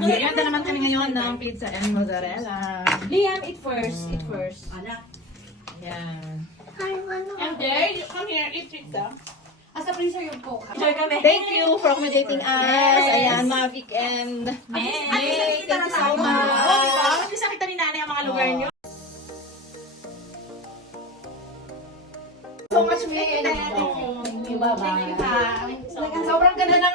Merienda naman kami ngayon ng pizza and mozzarella. Liam, eat first. Eat first. Yan. And there, you come here, eat pizza. Asa freezer yung coke. Enjoy kami. Thank you for accommodating us. Ayan, Mavic and. Hey, thank you so much. diba? Kasi nakita ni nanay ang mga lugar niyo. So much, May. Thank you, bye-bye. Sobrang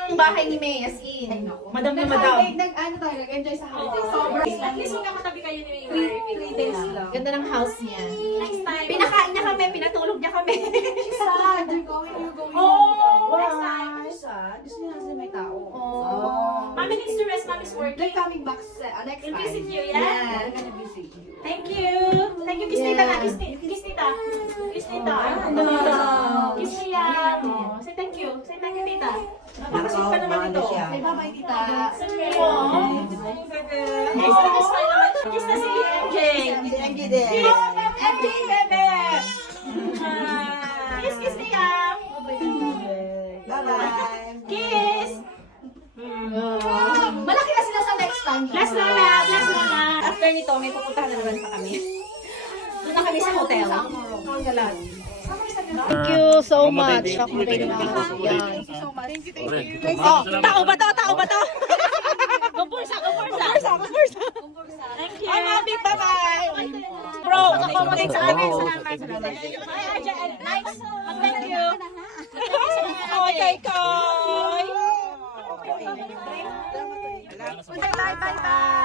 ganda ng bahay ni May, as in. Madam na madam. Nag, ano tayo, nag-enjoy sa holiday. Sobrang At least magkakatabi kayo ni three, Mary. three days lang. Ganda ng house niya. Next time. Pinakain niya kami, pinatulog niya kami. Sad, you're going, you're going Oh, next time. sad. Gusto niya kasi may tao. Oh. Mommy needs to rest. Working. They're coming back sa, uh, next We'll time. visit you, Yeah, yeah? they're gonna visit you. Thank you. Thank you, Kiss nga. Kiss Tita. Kiss Tita. Kiss Tita. Oh, Say thank you. Say thank you, Tita. Napakasweet pa naman ito. Bye-bye, tita. Kiss na si MJ. MJ din. MJ, bebe. Kiss, kiss Liam. Bye-bye. Kiss. Malaki na sila sa next time. Bless Lola. Bless Lola. After nito, may pupuntahan na naman pa kami. Doon na kami sa hotel. Thank you so much. Accommodating us. Yan. Oh, tao ba to? Tao ba to? Kumpursa, kumpursa. Kumpursa, kumpursa. Thank you. Ay, Mabi, bye-bye. Bro, accommodate sa amin. Salamat. Thank you. Arja, nice. Thank you. Okay, Koy. Bye, bye, bye.